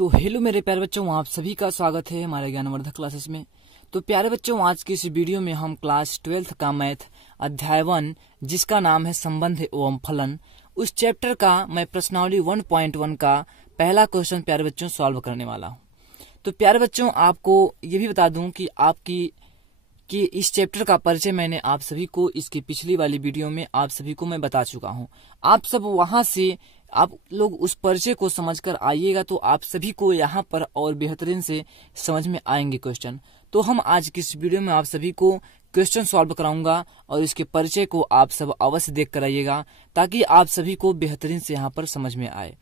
तो हेलो मेरे प्यारे बच्चों, आप सभी का स्वागत है हमारे ज्ञानवर्धक क्लासेस में। तो प्यारे बच्चों, आज की इस वीडियो में हम क्लास 12th का मैथ अध्याय 1 जिसका नाम है संबंध एवं फलन, उस चैप्टर का मैं प्रश्नावली 1.1 का पहला क्वेश्चन प्यारे बच्चों सॉल्व करने वाला हूँ। तो प्यारे बच्चों, आपको ये भी बता दूं कि इस चैप्टर का परिचय मैंने आप सभी को इसकी पिछली वाली वीडियो में आप सभी को मैं बता चुका हूँ। आप सब वहां से आप लोग उस परिचय को समझकर आइएगा तो आप सभी को यहाँ पर और बेहतरीन से समझ में आएंगे क्वेश्चन। तो हम आज की इस वीडियो में आप सभी को क्वेश्चन सॉल्व कराऊंगा और इसके परिचय को आप सब अवश्य देख कर आइएगा ताकि आप सभी को बेहतरीन से यहाँ पर समझ में आए।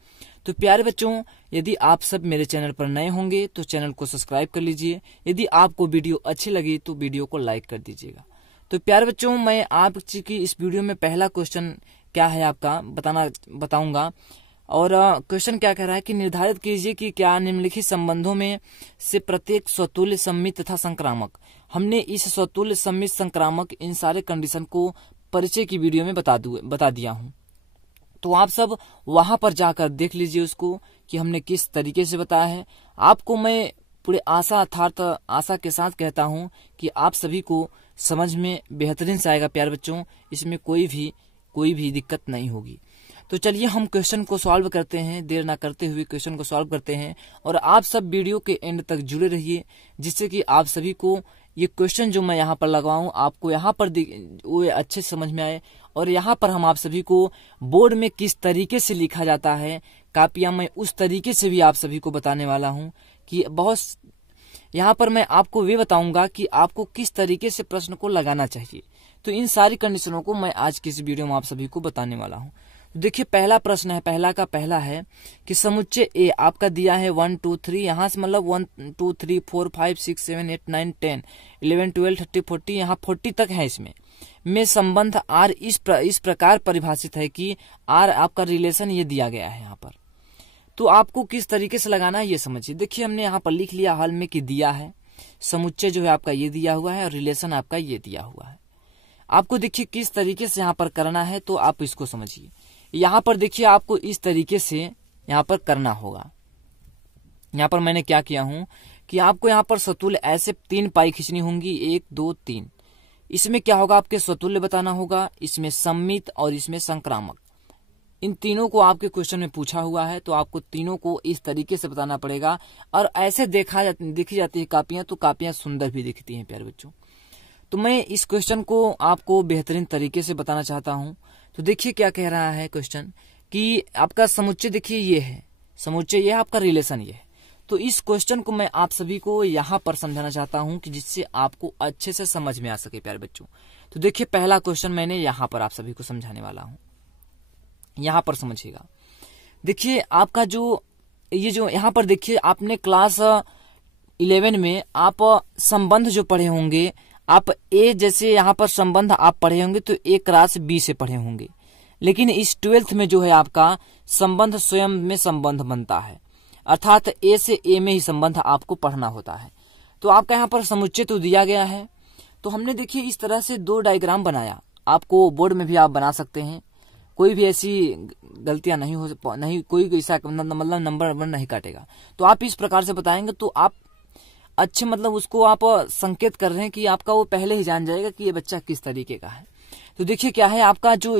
तो प्यारे बच्चों, यदि आप सब मेरे चैनल पर नए होंगे तो चैनल को सब्सक्राइब कर लीजिए। यदि आपको वीडियो अच्छी लगी तो वीडियो को लाइक कर दीजिएगा। तो प्यारे बच्चों, मैं आपकी इस वीडियो में पहला क्वेश्चन क्या है आपका बताऊंगा। और क्वेश्चन क्या कह रहा है कि निर्धारित कीजिए कि क्या निम्नलिखित संबंधों में से प्रत्येक स्वतुल्य, सम्मित तथा संक्रामक। हमने इस स्वतुल्य, सम्मित, संक्रामक इन सारे कंडीशन को परिचय की वीडियो में बता दिया हूं। तो आप सब वहां पर जाकर देख लीजिए उसको कि हमने किस तरीके से बताया है। आपको मैं पूरे आशा के साथ कहता हूं कि आप सभी को समझ में बेहतरीन से आएगा प्यारे बच्चों, इसमें कोई भी दिक्कत नहीं होगी। तो चलिए हम क्वेश्चन को सॉल्व करते हैं, देर ना करते हुए क्वेश्चन को सॉल्व करते हैं। और आप सब वीडियो के एंड तक जुड़े रहिए जिससे कि आप सभी को ये क्वेश्चन जो मैं यहाँ पर लगवाऊं आपको यहाँ पर वो अच्छे समझ में आए। और यहाँ पर हम आप सभी को बोर्ड में किस तरीके से लिखा जाता है कापियां, मैं उस तरीके से भी आप सभी को बताने वाला हूँ कि यहाँ पर मैं आपको वे बताऊंगा कि आपको किस तरीके से प्रश्न को लगाना चाहिए। तो इन सारी कंडीशनों को मैं आज की इस वीडियो में आप सभी को बताने वाला हूँ। देखिए पहला प्रश्न है, पहला है कि समुच्चय ए आपका दिया है 1 2 3, यहाँ से मतलब 1 2 3 4 5 6 7 8 9 10 11 12 30 40, यहाँ 40 तक है। इसमें संबंध आर इस प्रकार परिभाषित है कि आर आपका रिलेशन ये दिया गया है यहाँ पर। तो आपको किस तरीके से लगाना है ये समझिए। देखिए हमने यहाँ पर लिख लिया हाल में कि दिया है समुच्चय जो है आपका ये दिया हुआ है और रिलेशन आपका ये दिया हुआ है। आपको देखिए किस तरीके से यहाँ पर करना है तो आप इसको समझिए। यहाँ पर देखिए आपको इस तरीके से यहाँ पर करना होगा। यहाँ पर मैंने क्या किया हूं कि आपको यहाँ पर स्वतुल्य ऐसे 3 पाई खींचनी होंगी, 1 2 3। इसमें क्या होगा, आपके स्वतुल्य बताना होगा, इसमें सम्मित और इसमें संक्रामक। इन तीनों को आपके क्वेश्चन में पूछा हुआ है तो आपको तीनों को इस तरीके से बताना पड़ेगा। और ऐसे देखी जाती है कापियां, तो कापियां सुंदर भी दिखती हैं प्यारे बच्चों। तो मैं इस क्वेश्चन को आपको बेहतरीन तरीके से बताना चाहता हूं। तो देखिए क्या कह रहा है क्वेश्चन कि आपका समुच्चय देखिए ये है, समुच्चय ये है, आपका रिलेशन ये है। तो इस क्वेश्चन को मैं आप सभी को यहाँ पर समझाना चाहता हूँ कि जिससे आपको अच्छे से समझ में आ सके प्यारे बच्चों। तो देखिए पहला क्वेश्चन मैंने यहाँ पर आप सभी को समझाने वाला हूँ, यहाँ पर समझिएगा। देखिए आपका जो यहाँ पर देखिए आपने क्लास 11 में आप संबंध जो पढ़े होंगे, आप ए जैसे यहाँ पर संबंध आप पढ़े होंगे तो ए क्रॉस बी से पढ़े होंगे। लेकिन इस 12th में जो है आपका संबंध स्वयं में संबंध बनता है, अर्थात ए से ए में ही संबंध आपको पढ़ना होता है। तो आपका यहाँ पर समुच्चय तो दिया गया है। तो हमने देखिए इस तरह से 2 डायग्राम बनाया, आपको बोर्ड में भी आप बना सकते हैं, कोई भी ऐसी गलतियां नहीं कोई ऐसा मतलब नंबर नहीं काटेगा। तो आप इस प्रकार से बताएंगे तो आप अच्छे मतलब उसको आप संकेत कर रहे हैं कि आपका वो पहले ही जान जाएगा कि ये बच्चा किस तरीके का है। तो देखिए क्या है, आपका जो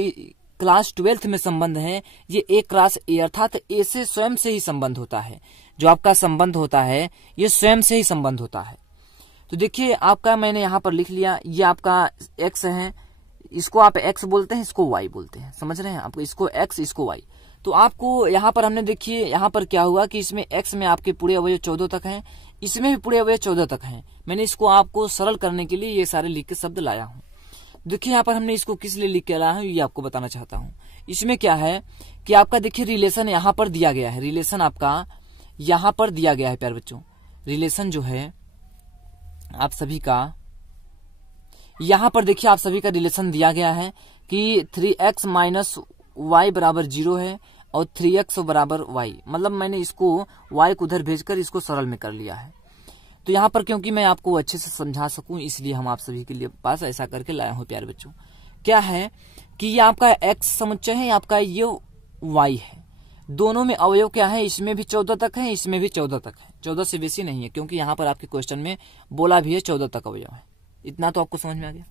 क्लास 12th में संबंध है ये ए क्रॉस ए, अर्थात ए से स्वयं से ही संबंध होता है। जो आपका संबंध होता है ये स्वयं से ही संबंध होता है। तो देखिए आपका मैंने यहाँ पर लिख लिया, ये आपका एक्स है, इसको आप एक्स बोलते हैं, इसको वाई बोलते हैं, समझ रहे हैं आपको, इसको एक्स इसको वाई। तो आपको यहाँ पर हमने देखिए यहाँ पर क्या हुआ कि इसमें एक्स में आपके पूरे अवयव 14 तक हैं, इसमें भी पूरे अवयव 14 तक हैं। मैंने इसको आपको सरल करने के लिए ये सारे लिख के शब्द लाया हूँ। देखिए यहाँ पर हमने इसको किस लिए लिख के लाया हूँ ये आपको बताना चाहता हूँ। इसमें क्या है कि आपका देखिए रिलेशन यहाँ पर दिया गया है, रिलेशन आपका यहाँ पर दिया गया है प्यारे बच्चों। रिलेशन जो है आप सभी का यहाँ पर देखिए आप सभी का रिलेशन दिया गया है कि 3x माइनस y बराबर 0 है और 3x बराबर y, मतलब मैंने इसको y को उधर भेजकर इसको सरल में कर लिया है। तो यहाँ पर क्योंकि मैं आपको अच्छे से समझा सकूं इसलिए हम आप सभी के लिए पास ऐसा करके लाया हूँ प्यारे बच्चों। क्या है कि ये आपका x समुच्चय है, आपका ये y है। दोनों में अवयव क्या है, इसमें भी 14 तक है, इसमें भी 14 तक है, 14 से बेसी नहीं है, क्योंकि यहाँ पर आपके क्वेश्चन में बोला भी है 14 तक अवयव है। इतना तो आपको समझ में आ गया।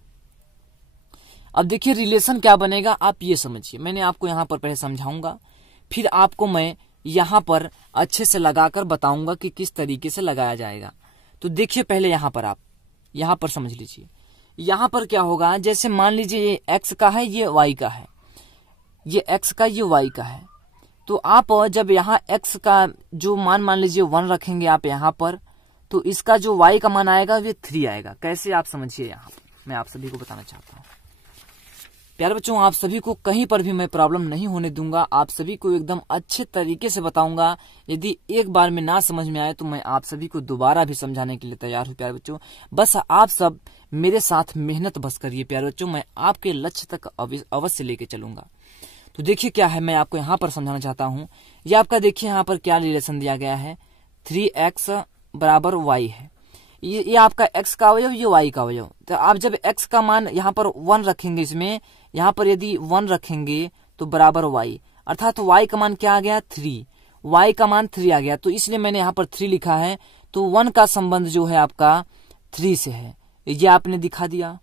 अब देखिए रिलेशन क्या बनेगा, आप ये समझिए। मैंने आपको यहाँ पर पहले समझाऊंगा, फिर आपको मैं यहाँ पर अच्छे से लगाकर बताऊंगा कि किस तरीके से लगाया जाएगा। तो देखिए पहले यहाँ पर आप यहाँ पर समझ लीजिए। यहाँ पर क्या होगा, जैसे मान लीजिए ये x का है, ये y का है, ये x का, ये y का है। तो आप जब यहाँ x का जो मान लीजिए 1 रखेंगे आप यहाँ पर, तो इसका जो y का मान आएगा वो 3 आएगा। कैसे आप समझिए, यहाँ पर मैं आप सभी को बताना चाहता हूँ। प्यारे बच्चों, आप सभी को कहीं पर भी मैं प्रॉब्लम नहीं होने दूंगा, आप सभी को एकदम अच्छे तरीके से बताऊंगा। यदि एक बार में ना समझ में आए तो मैं आप सभी को दोबारा भी समझाने के लिए तैयार हूँ। प्यारे बच्चों, बस आप सब मेरे साथ मेहनत बस करिए। प्यारे बच्चों, मैं आपके लक्ष्य तक अवश्य लेके चलूंगा। तो देखिए क्या है, मैं आपको यहाँ पर समझाना चाहता हूँ। ये आपका देखिए यहाँ पर क्या रिलेशन दिया गया है, 3x बराबर y है। ये आपका x का अवयव, ये y का अवयव। तो आप जब x का मान यहाँ पर 1 रखेंगे, इसमें यहाँ पर यदि 1 रखेंगे तो बराबर y, अर्थात y का मान क्या आ गया, 3, y का मान 3 आ गया। तो इसलिए मैंने यहाँ पर 3 लिखा है। तो 1 का संबंध जो है आपका 3 से है, ये आपने दिखा दिया।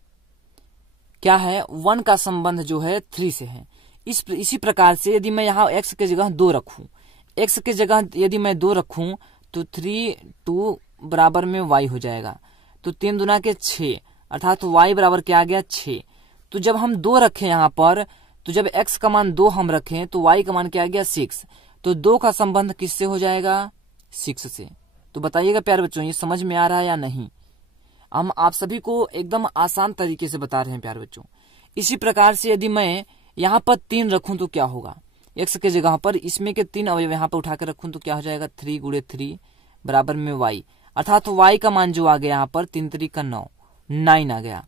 क्या है, 1 का संबंध जो है 3 से है। इसी प्रकार से यदि मैं यहाँ x के जगह 2 रखूं, x के जगह यदि मैं 2 रखूं तो 3 2 बराबर में y हो जाएगा। तो 3 दूना के 6, अर्थात y बराबर क्या आ गया, 6। तो जब हम 2 रखें यहाँ पर, तो जब x का मान 2 हम रखें तो y का मान क्या आ गया, 6। तो 2 का संबंध किससे हो जाएगा, 6 से। तो बताइएगा प्यारे बच्चों, ये समझ में आ रहा है या नहीं। हम आप सभी को एकदम आसान तरीके से बता रहे हैं प्यारे बच्चों। इसी प्रकार से यदि मैं यहाँ पर 3 रखूं तो क्या होगा, x के जगह पर इसमें के 3 अवयव यहाँ पर उठाकर रखूं तो क्या हो जाएगा, 3 गुणे 3 बराबर में y, अर्थात y का मान जो आ गया यहाँ पर 3 3 का 9 आ गया।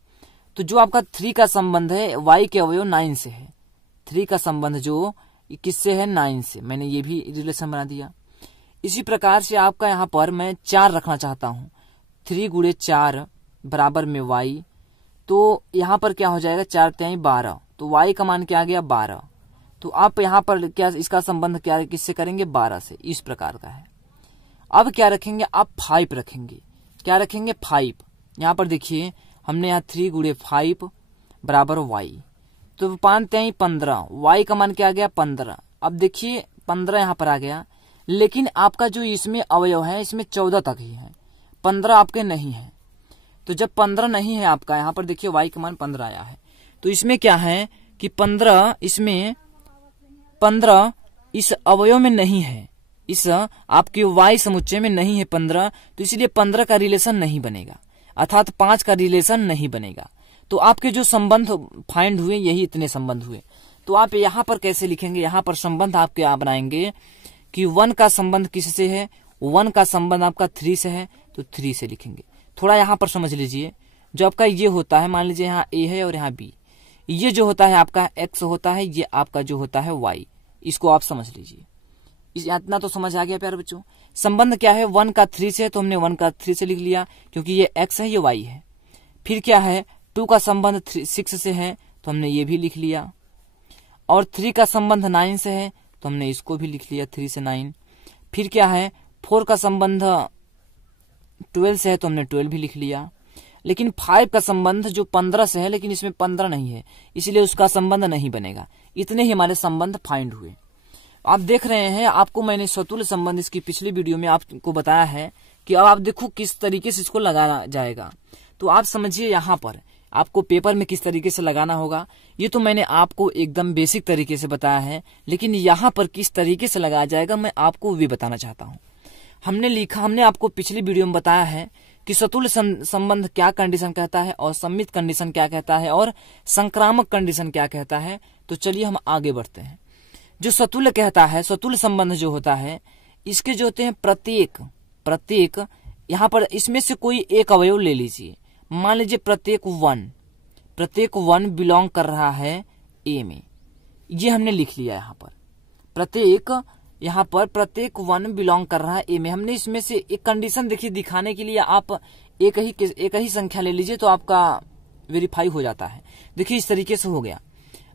तो जो आपका 3 का संबंध है y के अवयव 9 से है, 3 का संबंध जो किससे है, 9 से। मैंने ये भी रिलेशन बना दिया। इसी प्रकार से आपका यहाँ पर मैं 4 रखना चाहता हूँ, 3 गुणे 4 बराबर में y। तो यहाँ पर क्या हो जाएगा, 4 3 12, तो y का मान क्या आ गया, 12। तो आप यहाँ पर क्या इसका संबंध क्या किससे करेंगे, 12 से। इस प्रकार का है। अब क्या रखेंगे आप, 5 रखेंगे। क्या रखेंगे, 5। यहाँ पर देखिए हमने यहाँ 3 गुणे 5 बराबर y। तो 5 3 15, y का मान क्या आ गया, 15। अब देखिए 15 यहाँ पर आ गया, लेकिन आपका जो इसमें अवयव है इसमें 14 तक ही है, 15 आपके नहीं है। तो जब 15 नहीं है आपका, यहाँ पर देखिए y का मान 15 आया है, तो इसमें क्या है कि 15 इस अवयव में नहीं है, इस आपके y समुच्चय में नहीं है 15। तो इसलिए 15 का रिलेशन नहीं बनेगा, अर्थात 5 का रिलेशन नहीं बनेगा। तो आपके जो संबंध फाइंड हुए यही इतने संबंध हुए। तो आप यहाँ पर कैसे लिखेंगे, यहाँ पर संबंध आप क्या बनाएंगे कि 1 का संबंध किससे है, 1 का संबंध आपका 3 से है, तो 3 से लिखेंगे। थोड़ा यहाँ पर समझ लीजिए, जो आपका ये होता है, मान लीजिए यहाँ a है और यहाँ b, ये जो होता है आपका x होता है, ये आपका जो होता है y। इसको आप समझ लीजिए। इतना तो समझ आ गया प्यारे बच्चों। संबंध क्या है, 1 का 3 से, तो हमने 1 का 3 से लिख लिया, क्योंकि ये x है, ये y है। फिर क्या है, 2 का संबंध 6 से है, तो हमने ये भी लिख लिया। और 3 का संबंध 9 से है, तो हमने इसको भी लिख लिया, 3 से 9। फिर क्या है, 4 का संबंध 12 से है, तो हमने 12 भी लिख लिया। लेकिन 5 का संबंध जो 15 से है, लेकिन इसमें 15 नहीं है, इसलिए उसका संबंध नहीं बनेगा। इतने ही हमारे संबंध फाइंड हुए। आप देख रहे हैं, आपको मैंने स्वतुल्य संबंध इसकी पिछली वीडियो में आपको बताया है कि अब आप देखो किस तरीके से इसको लगाना जाएगा। तो आप समझिए यहाँ पर आपको पेपर में किस तरीके से लगाना होगा। ये तो मैंने आपको एकदम बेसिक तरीके से बताया है, लेकिन यहाँ पर किस तरीके से लगाया जाएगा मैं आपको भी बताना चाहता हूँ। हमने आपको पिछली वीडियो में बताया है कि स्वतुल्य संबंध क्या कंडीशन कहता है, और सम्मित कंडीशन क्या कहता है, और संक्रामक कंडीशन क्या कहता है। तो चलिए हम आगे बढ़ते हैं। जो स्वतुल्य कहता है, स्वतुल्य संबंध जो होता है, इसके जो होते हैं प्रत्येक यहाँ पर इसमें से कोई एक अवयव ले लीजिए। मान लीजिए प्रत्येक 1 बिलोंग कर रहा है ए में, ये हमने लिख लिया। यहाँ पर प्रत्येक 1 बिलोंग कर रहा है ए में। हमने इसमें से एक कंडीशन देखिए, दिखाने के लिए आप एक ही संख्या ले लीजिए तो आपका वेरीफाई हो जाता है। देखिए इस तरीके से हो गया।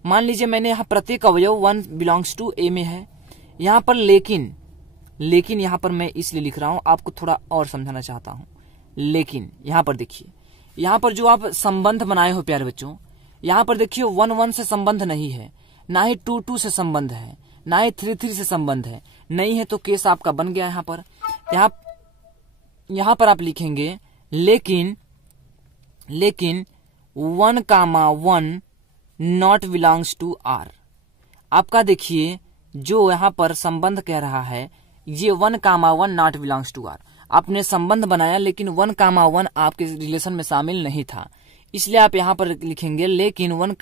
मान लीजिए मैंने यहाँ प्रत्येक अवयव 1 बिलोंग्स टू ए में है, यहाँ पर लेकिन यहाँ पर मैं इसलिए लिख रहा हूं, आपको थोड़ा और समझाना चाहता हूं। लेकिन यहाँ पर देखिए, यहाँ पर जो आप संबंध बनाए हो प्यारे बच्चों, यहाँ पर देखिए 1 से संबंध नहीं है, ना ही 2 से संबंध है, ना ही 3 से संबंध है, नहीं है तो केस आपका बन गया। यहाँ पर यहाँ पर आप लिखेंगे लेकिन 1, नॉट बिलोंग्स टू आर। आपका देखिए जो यहाँ पर संबंध कह रहा है ये 1, 1 नॉट बिलोंग्स टू आर। आपने संबंध बनाया लेकिन 1, 1 आपके रिलेशन में शामिल नहीं था, इसलिए आप यहाँ पर लिखेंगे लेकिन 1,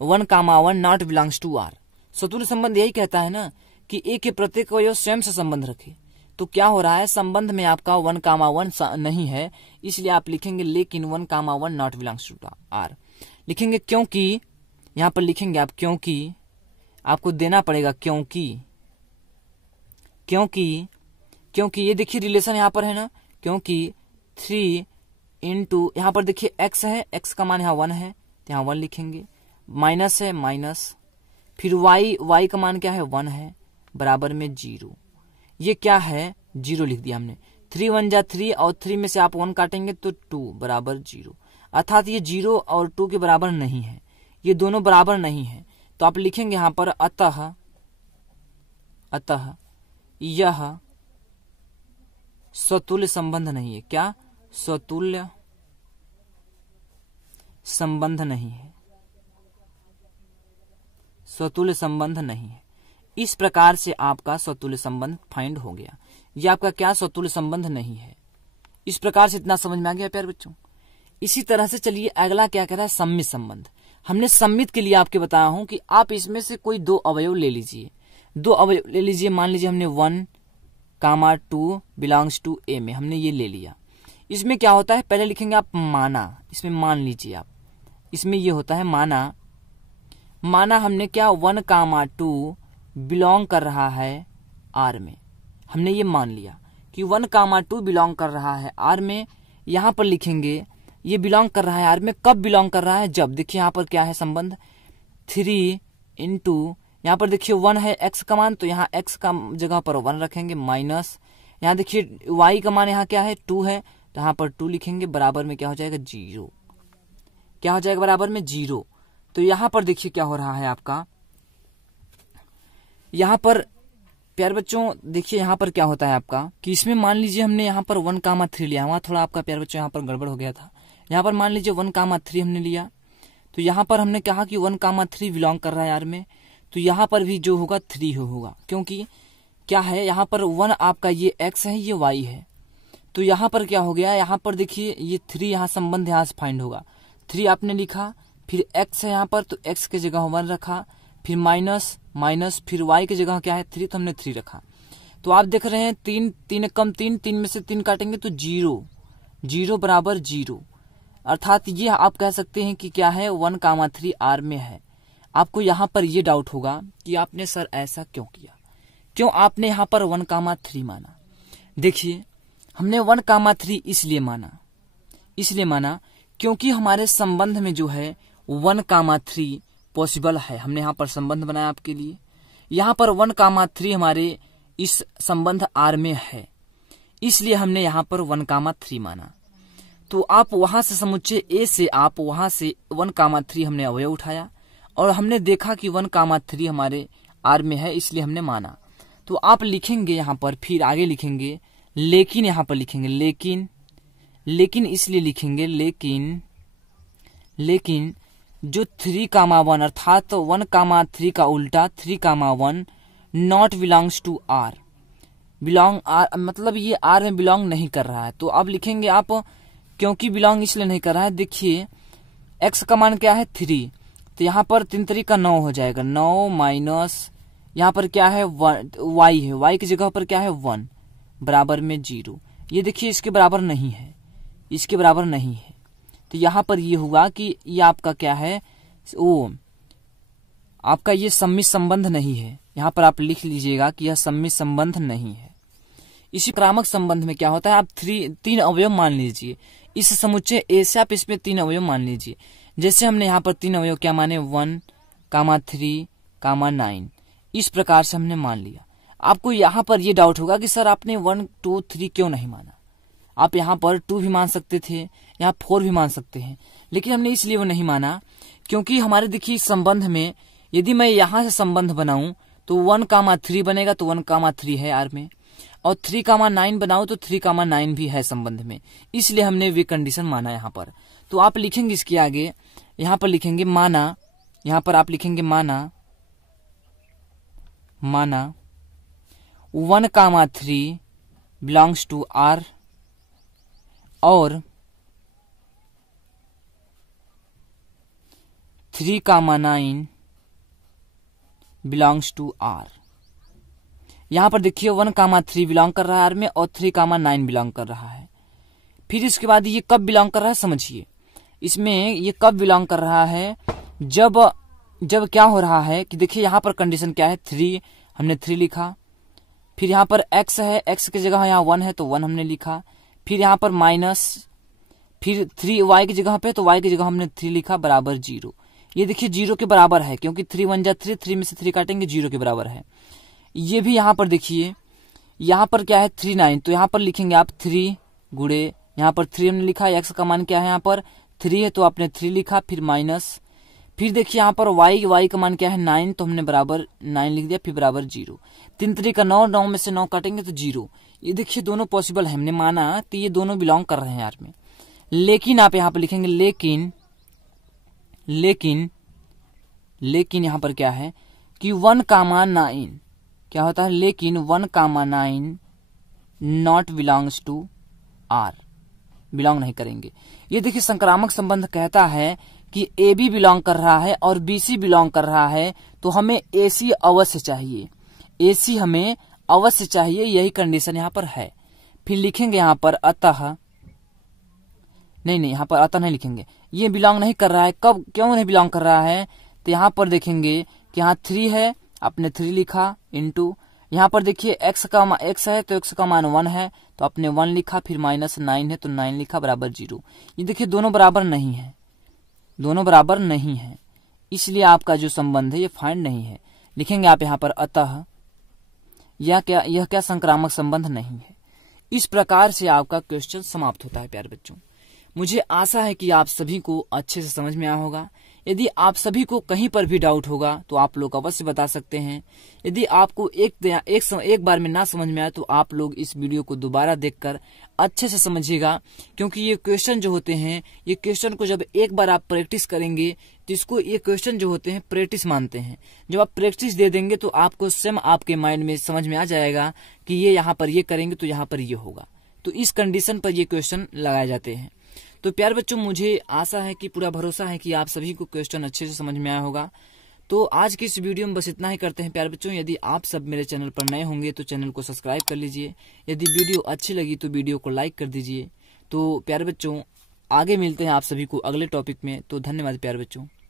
1 नॉट बिलोंग्स टू आर। सतुल्य संबंध यही कहता है ना कि ए के प्रत्येक अवयव स्वयं से संबंध रखे। तो क्या हो रहा है, संबंध में आपका 1, 1 नहीं है, इसलिए आप लिखेंगे लेकिन 1, 1 नॉट बिलोंग्स टू आर। लिखेंगे क्योंकि, यहाँ पर लिखेंगे आप क्योंकि, आपको देना पड़ेगा क्योंकि ये देखिए रिलेशन यहाँ पर है ना, क्योंकि 3 इंटू यहाँ पर देखिए x है, x का मान यहाँ 1 है तो यहाँ 1 लिखेंगे, माइनस है माइनस, फिर y का मान क्या है 1 है, बराबर में 0। ये क्या है 0 लिख दिया हमने। 3 1 जा 3 और 3 में से आप 1 काटेंगे तो 2 बराबर 0, अर्थात ये 0 और 2 के बराबर नहीं है, ये दोनों बराबर नहीं है। तो आप लिखेंगे यहाँ पर अतः यह स्वतुल्य संबंध नहीं है। क्या स्वतुल्य संबंध नहीं है, स्वतुल्य संबंध नहीं है। इस प्रकार से आपका स्वतुल्य संबंध फाइंड हो गया। ये आपका क्या स्वतुल्य संबंध नहीं है। इस प्रकार से इतना समझ में आ गया प्यारे बच्चों। इसी तरह से चलिए अगला क्या कह रहा है, सम्मित संबंध। हमने सम्मित के लिए आपके बताया हूं कि आप इसमें से कोई 2 अवयव ले लीजिए, 2 अवयव ले लीजिए। मान लीजिए हमने 1, 2 बिलोंग्स टू ए में हमने ये ले लिया। इसमें क्या होता है, पहले लिखेंगे आप माना, इसमें मान लीजिए आप, इसमें ये होता है माना हमने क्या 1, 2 बिलोंग कर रहा है आर में। हमने ये मान लिया कि 1, 2 बिलोंग कर रहा है आर में। यहाँ पर लिखेंगे ये बिलोंग कर रहा है आर में, कब बिलोंग कर रहा है, जब देखिए यहाँ पर क्या है संबंध 3 इंटू, यहाँ पर देखिए 1 है x का मान, तो यहाँ x का जगह पर 1 रखेंगे, माइनस यहाँ देखिए y का मान यहाँ क्या है 2 है, तो यहाँ पर 2 लिखेंगे, बराबर में क्या हो जाएगा 0। क्या हो जाएगा बराबर में 0। तो यहाँ पर देखिए क्या हो रहा है आपका, यहाँ पर प्यारे बच्चों देखिए यहाँ पर क्या होता है आपका कि इसमें मान लीजिए हमने यहाँ पर 1, 3 लिया, वहां थोड़ा आपका प्यारे बच्चों यहाँ पर गड़बड़ हो गया था। यहाँ पर मान लीजिए 1, 3 हमने लिया, तो यहाँ पर हमने कहा कि 1, 3 बिलोंग कर रहा है आर में, तो यहाँ पर भी जो होगा 3 होगा, क्योंकि क्या है यहाँ पर 1 आपका ये x है, ये y है। तो यहाँ पर क्या हो गया, यहाँ पर देखिए ये 3 यहाँ संबंध यहाँ से फाइंड होगा। 3 आपने लिखा, फिर x है यहाँ पर, तो x के जगह 1 रखा, फिर माइनस, फिर y की जगह क्या है 3, तो हमने 3 रखा। तो आप देख रहे हैं 3 कम 3 में से 3 काटेंगे तो 0 बराबर 0, अर्थात ये आप कह सकते हैं कि क्या है 1, 3 आर में है। आपको यहाँ पर ये डाउट होगा कि आपने सर ऐसा क्यों किया, क्यों आपने यहाँ पर 1, 3 माना। देखिए हमने 1, 3 इसलिए माना क्योंकि हमारे संबंध में जो है 1, 3 पॉसिबल है। हमने यहाँ पर संबंध बनाया आपके लिए, यहाँ पर 1, 3 हमारे इस संबंध आर में है, इसलिए हमने यहाँ पर 1, 3 माना। तो आप वहां से समुच्चय ए से आप वहां से 1, 3 हमने अवयव उठाया और हमने देखा कि 1, 3 हमारे आर में है, इसलिए हमने माना। तो आप लिखेंगे यहाँ पर, फिर आगे लिखेंगे लेकिन, यहाँ पर लिखेंगे लेकिन इसलिए लिखेंगे लेकिन जो 3, 1 अर्थात 1, 3 का उल्टा 3, 1 not belongs to R, belong R मतलब ये आर में बिलोंग नहीं कर रहा है। तो अब लिखेंगे आप क्योंकि बिलोंग इसलिए नहीं कर रहा है, देखिए x का मान क्या है 3, तो यहाँ पर 3 3 का 9 हो जाएगा, 9 माइनस यहाँ पर क्या है y है, y की जगह पर क्या है 1, बराबर में 0। ये देखिए इसके बराबर नहीं है, इसके बराबर नहीं है, तो यहाँ पर ये हुआ कि ये आपका क्या है, ओ आपका ये सम्मित संबंध नहीं है। यहाँ पर आप लिख लीजिएगा कि यह सम्मित संबंध नहीं है। इसी क्रामक संबंध में क्या होता है, आप 3 अवयव मान लीजिए, इस समुच्चय ए से आप इसमें 3 अवयव मान लीजिए। जैसे हमने यहाँ पर 3 अवयव क्या माने 1, 3, 9, इस प्रकार से हमने मान लिया। आपको यहाँ पर ये डाउट होगा कि सर आपने 1 2 3 क्यों नहीं माना। आप यहाँ पर 2 भी मान सकते थे, यहाँ 4 भी मान सकते हैं, लेकिन हमने इसलिए वो नहीं माना क्योंकि हमारे देखिए संबंध में यदि मैं यहाँ से संबंध बनाऊं तो 1,3 बनेगा, तो 1,3 है आर में, और 3,9 बनाऊं तो 3,9 भी है संबंध में, इसलिए हमने वे कंडीशन माना यहाँ पर। तो आप लिखेंगे इसके आगे, यहाँ पर लिखेंगे माना, यहाँ पर आप लिखेंगे माना 1,3 बिलोंग्स टू आर और 3,9 बिलोंग्स टू आर। यहां पर देखिए 1,3 बिलोंग कर रहा है आर में और 3,9 बिलोंग कर रहा है। फिर इसके बाद ये कब बिलोंग कर रहा है समझिए, इसमें ये कब बिलोंग कर रहा है, जब क्या हो रहा है कि देखिए यहाँ पर कंडीशन क्या है, 3 हमने 3 लिखा, फिर यहाँ पर x है, x की जगह यहाँ 1 है तो 1 हमने लिखा, फिर यहाँ पर माइनस, फिर 3 y की जगह पे तो y की जगह हमने 3 लिखा बराबर 0। ये देखिए 0 के बराबर है क्योंकि 3 1 जा 3, 3 में से 3 काटेंगे 0 के बराबर है। ये भी यहाँ पर देखिए, यहाँ पर क्या है 3 9, तो यहाँ पर लिखेंगे आप 3 गुणे, यहाँ पर 3 हमने लिखा, x का मान क्या है यहाँ पर 3 है तो आपने 3 लिखा, फिर माइनस, फिर देखिए यहाँ पर y का मान क्या है 9, तो हमने बराबर 9 लिख दिया, फिर बराबर 0। 3 3 का 9, 9 में से 9 काटेंगे तो 0। ये देखिए दोनों पॉसिबल है, हमने माना तो ये दोनों बिलोंग कर रहे हैं यार में। लेकिन आप यहाँ पर लिखेंगे लेकिन यहाँ पर क्या है कि 1,9 क्या होता है, लेकिन 1,9 not belongs to R, belong नहीं करेंगे। ये देखिए संक्रामक संबंध कहता है कि ए बी बिलोंग कर रहा है और बी सी बिलोंग कर रहा है, तो हमें ए सी अवश्य चाहिए, ए सी हमें अवश्य चाहिए, यही कंडीशन यहाँ पर है। फिर लिखेंगे यहाँ पर अतः, नहीं यहाँ पर अतः नहीं लिखेंगे, ये बिलोंग नहीं कर रहा है। कब क्यों नहीं बिलोंग कर रहा है, तो यहाँ पर देखेंगे कि यहाँ 3 है, आपने 3 लिखा, इंटू यहाँ पर देखिए x है तो x का मान 1 है तो आपने 1 लिखा, फिर माइनस 9 है तो 9 लिखा बराबर 0। ये देखिए दोनों बराबर नहीं है, दोनों बराबर नहीं है, इसलिए आपका जो संबंध है ये फाइंड नहीं है। लिखेंगे आप यहाँ पर अतः यह क्या संक्रामक संबंध नहीं है। इस प्रकार से आपका क्वेश्चन समाप्त होता है प्यारे बच्चों। मुझे आशा है कि आप सभी को अच्छे से समझ में आया होगा। यदि आप सभी को कहीं पर भी डाउट होगा तो आप लोग अवश्य बता सकते हैं। यदि आपको एक बार में ना समझ में आए तो आप लोग इस वीडियो को दोबारा देखकर अच्छे से समझिएगा, क्योंकि ये क्वेश्चन जो होते हैं, ये क्वेश्चन को जब एक बार आप प्रैक्टिस करेंगे तो इसको ये क्वेश्चन जो होते हैं प्रैक्टिस मानते हैं। जब आप प्रैक्टिस दे देंगे तो आपको स्वयं आपके माइंड में समझ में आ जाएगा कि ये यहाँ पर ये करेंगे तो यहाँ पर ये होगा। तो इस कंडीशन पर ये क्वेश्चन लगाए जाते हैं। तो प्यारे बच्चों, मुझे आशा है कि पूरा भरोसा है कि आप सभी को क्वेश्चन अच्छे से समझ में आया होगा। तो आज की इस वीडियो में बस इतना ही करते हैं प्यारे बच्चों। यदि आप सब मेरे चैनल पर नए होंगे तो चैनल को सब्सक्राइब कर लीजिए। यदि वीडियो अच्छी लगी तो वीडियो को लाइक कर दीजिए। तो प्यारे बच्चों, आगे मिलते हैं आप सभी को अगले टॉपिक में। तो धन्यवाद प्यारे बच्चों।